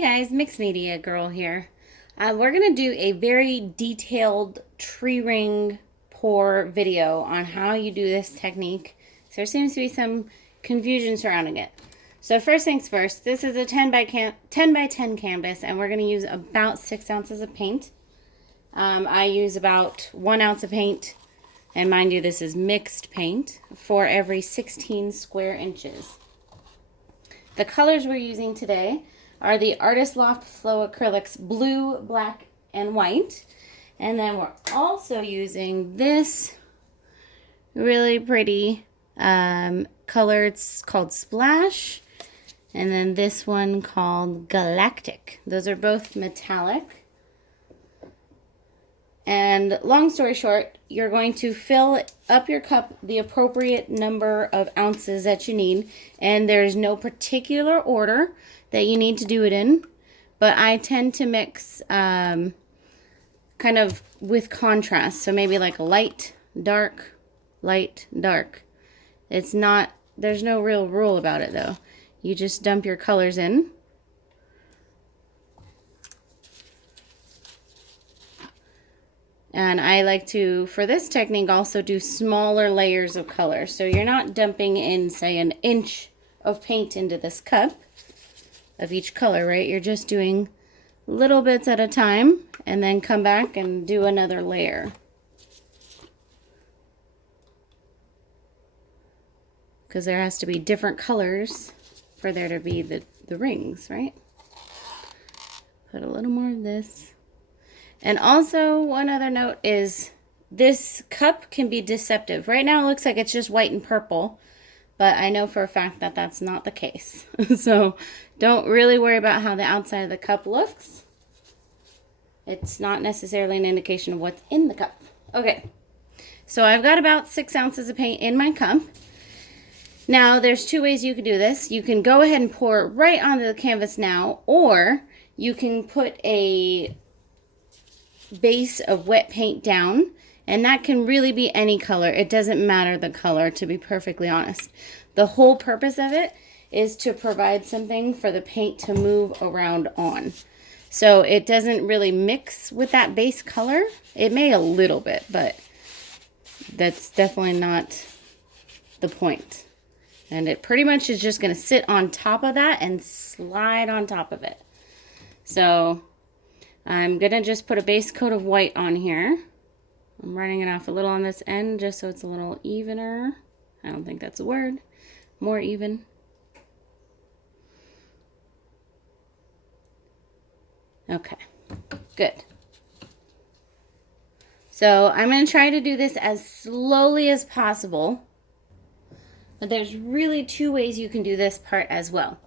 Hey guys, Mixed Media Girl here. We're going to do a very detailed tree ring pour video on how you do this technique. So there seems to be some confusion surrounding it. So first things first, this is a 10 by 10 canvas and we're going to use about 6 ounces of paint. I use about 1 ounce of paint, and mind you this is mixed paint, for every 16 square inches. The colors we're using today are the Artist Loft Flow Acrylics blue, black, and white. And then we're also using this really pretty color. It's called Splash. And then this one called Galactic. Those are both metallic. And long story short, you're going to fill up your cup the appropriate number of ounces that you need. And there's no particular order that you need to do it in. But I tend to mix kind of with contrast. So maybe like a light, dark, light, dark. It's not, there's no real rule about it though. You just dump your colors in. And I like to, for this technique, also do smaller layers of color. So you're not dumping in, say, an inch of paint into this cup of each color, right? You're just doing little bits at a time and then come back and do another layer. Because there has to be different colors for there to be the rings, right? Put a little more of this. And also, one other note is this cup can be deceptive. Right now it looks like it's just white and purple, but I know for a fact that that's not the case. So don't really worry about how the outside of the cup looks. It's not necessarily an indication of what's in the cup. Okay, so I've got about 6 ounces of paint in my cup. Now, there's 2 ways you can do this. You can go ahead and pour it right onto the canvas now, or you can put a base of wet paint down, and that can really be any color. It doesn't matter the color, to be perfectly honest. The whole purpose of it is to provide something for the paint to move around on. So it doesn't really mix with that base color. It may a little bit, but that's definitely not the point. And it pretty much is just going to sit on top of that and slide on top of it. So I'm going to just put a base coat of white on here. I'm running it off a little on this end just so it's a little evener. I don't think that's a word. More even. Okay, good. So I'm going to try to do this as slowly as possible. But there's really 2 ways you can do this part as well.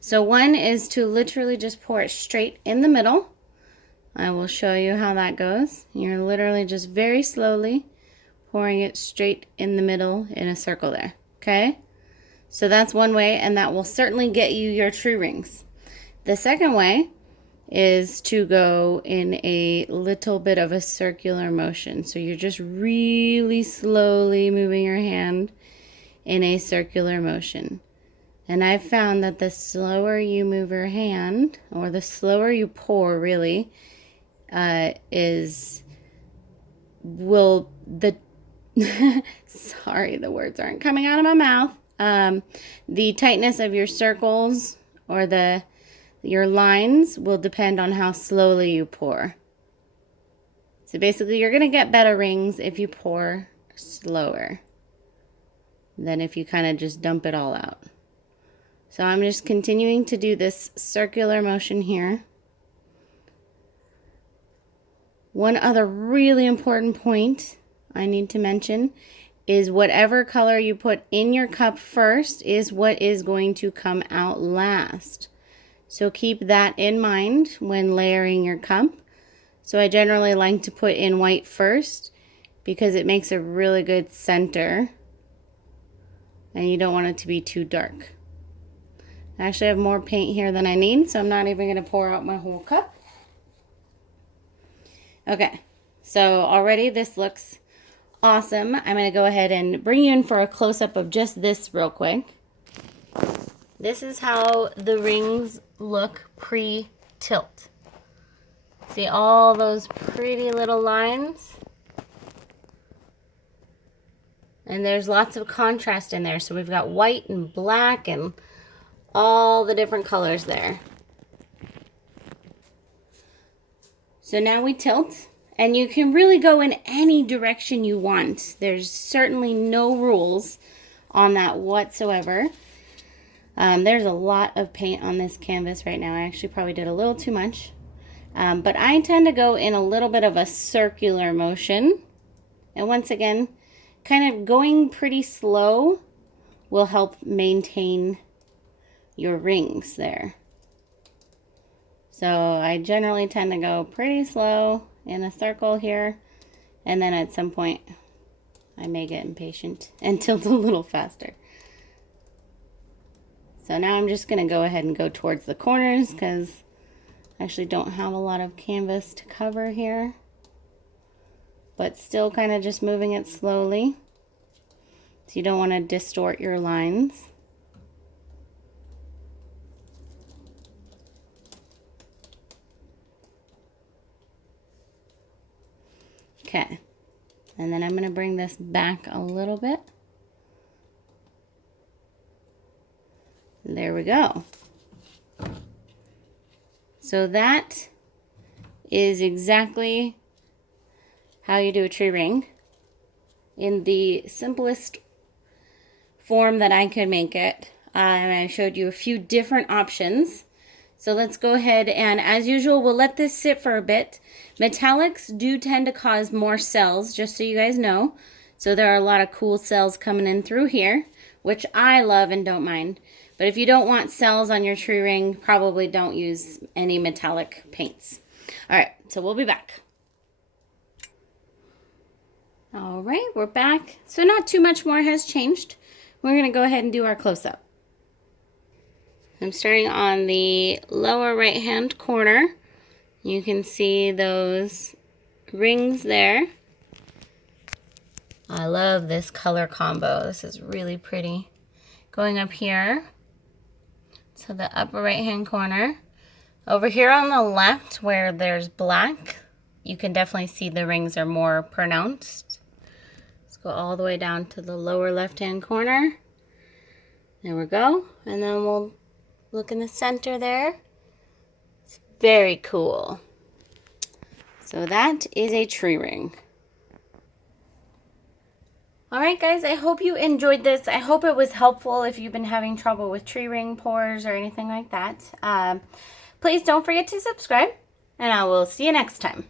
So one is to literally just pour it straight in the middle. I will show you how that goes. You're literally just very slowly pouring it straight in the middle in a circle there, okay? So that's one way, and that will certainly get you your tree rings. The second way is to go in a little bit of a circular motion. So you're just really slowly moving your hand in a circular motion. And I've found that the slower you move your hand, or the slower you pour really, sorry, the words aren't coming out of my mouth. The tightness of your circles or your lines will depend on how slowly you pour. So basically you're going to get better rings if you pour slower than if you kind of just dump it all out. So I'm just continuing to do this circular motion here. One other really important point I need to mention is whatever color you put in your cup first is what is going to come out last. So keep that in mind when layering your cup. So I generally like to put in white first because it makes a really good center and you don't want it to be too dark. I actually have more paint here than I need, so I'm not even going to pour out my whole cup. Okay, so already this looks awesome. I'm going to go ahead and bring you in for a close-up of just this real quick. This is how the rings look pre tilt. See all those pretty little lines? And there's lots of contrast in there. So we've got white and black and all the different colors there. So now we tilt, and you can really go in any direction you want. There's certainly no rules on that whatsoever. There's a lot of paint on this canvas right now. I actually probably did a little too much. But I tend to go in a little bit of a circular motion. And once again, kind of going pretty slow will help maintain your rings there. So I generally tend to go pretty slow in a circle here, and then at some point I may get impatient and tilt a little faster. So now I'm just going to go ahead and go towards the corners because I actually don't have a lot of canvas to cover here, but still kind of just moving it slowly. So you don't want to distort your lines. Okay, and then I'm going to bring this back a little bit. There we go. So that is exactly how you do a tree ring in the simplest form that I could make it. And I showed you a few different options. So let's go ahead and, as usual, we'll let this sit for a bit. Metallics do tend to cause more cells, just so you guys know. So there are a lot of cool cells coming in through here, which I love and don't mind. But if you don't want cells on your tree ring, probably don't use any metallic paints. All right, so we'll be back. All right, we're back. So not too much more has changed. We're going to go ahead and do our close-up. I'm starting on the lower right-hand corner. You can see those rings there. I love this color combo. This is really pretty. Going up here to the upper right-hand corner. Over here on the left where there's black, you can definitely see the rings are more pronounced. Let's go all the way down to the lower left-hand corner. There we go. And then we'll look in the center there. It's very cool. So that is a tree ring. Alright guys, I hope you enjoyed this. I hope it was helpful if you've been having trouble with tree ring pours or anything like that. Please don't forget to subscribe, and I will see you next time.